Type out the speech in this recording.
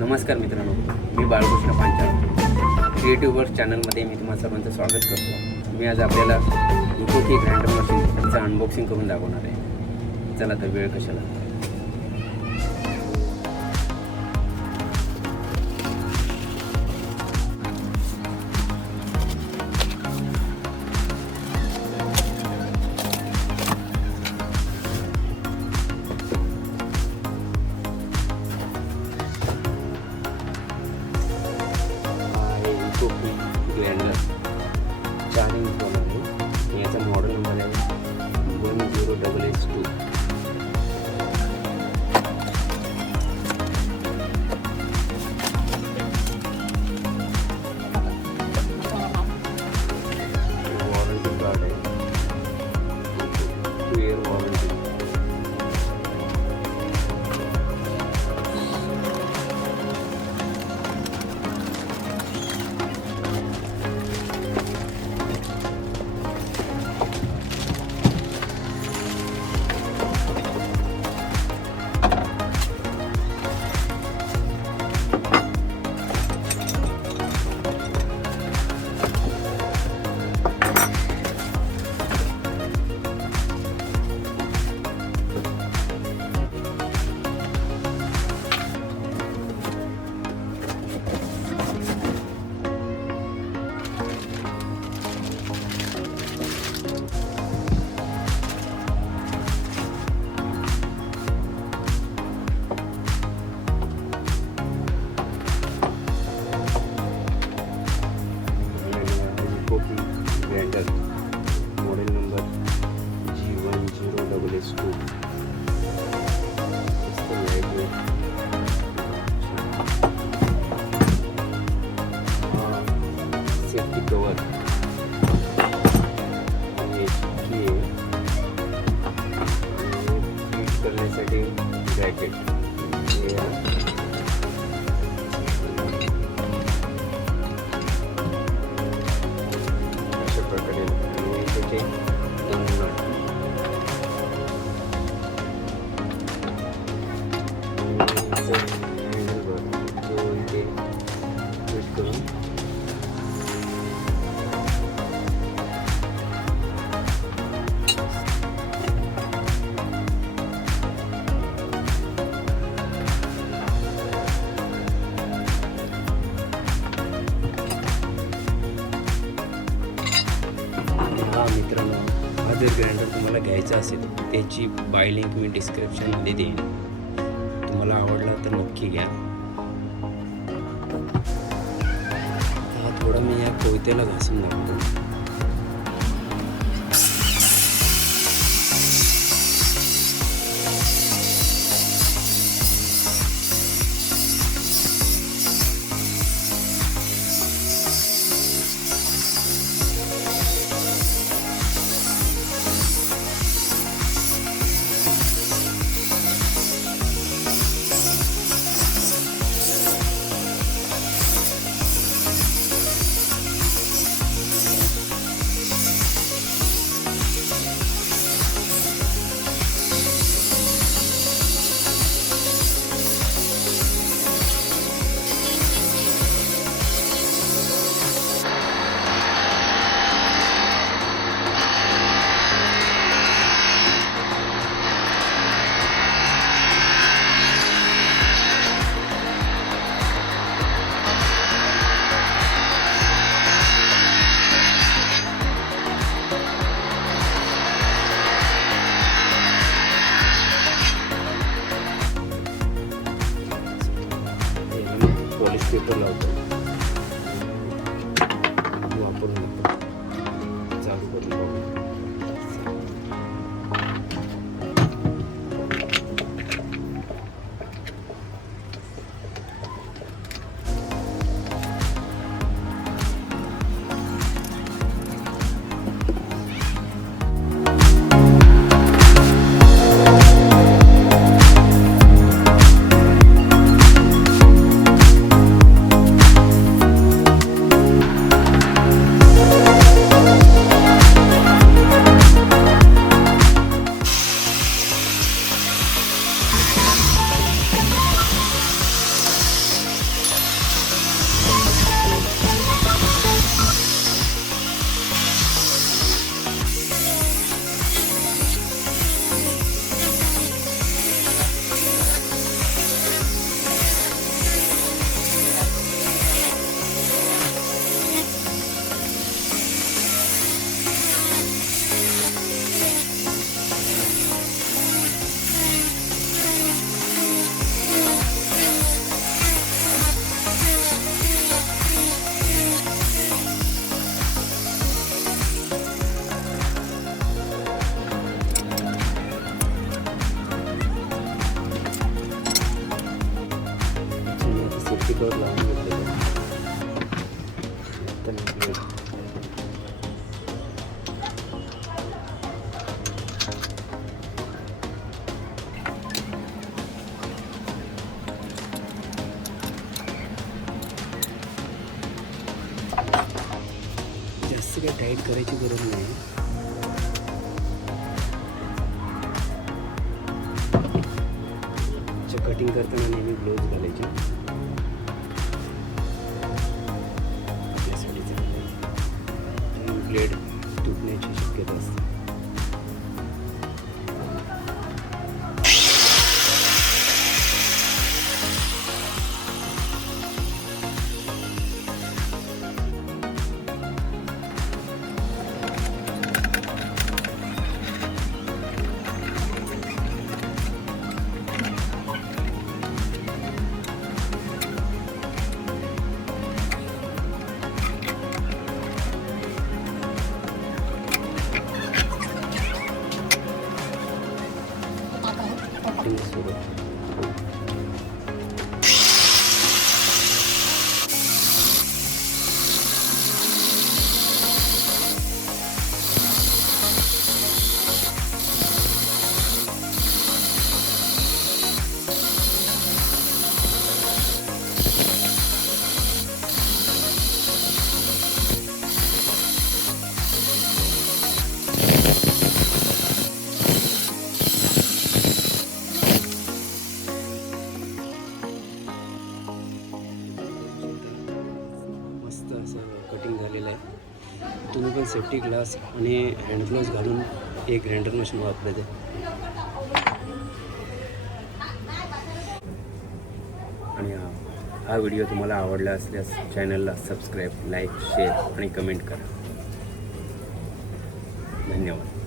नमस्कार मित्रांनो, मी Balkrishna Panchal creative works चॅनलमध्ये मी तुम्हाला सर्वांचं स्वागत करतो. मी आज आपल्याला इकोकी ग्राइंडर मशीनचं अनबॉक्सिंग करून दाखवणार आहे. चला तर वेळ कशाला. इकोकी ग्राइंडर 4 इंच आहे. याचा मॉडेल नंबर आहे 10SS2. वॉरंटी कार्ड आहे, 2 year warranty. Grinder model number G10SS2. Safety cover fit करण्यासाठी ब्रॅकेट. मित्रांनो, हा जर ग्राइंडर तुम्हाला घ्यायचा असेल त्याची बाय लिंक मी डिस्क्रिप्शनमध्ये देईन. तुम्हाला आवडला तर नक्की घ्या. हा थोडा मी या कोयत्याला घासून दाखवतो. पॉलिश पेपर लावतो, वापरून चालू करून बघू. स्टिकर लावून घेतलं तर जास्त काही टाईट करायची गरज नाही. कटिंग करताना नेहमी ग्लोव्ज घालायचे. आपल्यासाठी चांगलं आहे. ब्लेड तुटण्याची शक्यता असते. मस्त असं कटिंग झालेलं आहे. तुम्ही पण सेफ्टी ग्लास आणि हँड ग्लोव्ज घालून एक ग्राइंडर मशीन वापरायचं. आणि हा व्हिडिओ तुम्हाला आवडला असल्यास चॅनलला सबस्क्राईब, लाईक, शेअर आणि कमेंट करा. धन्यवाद.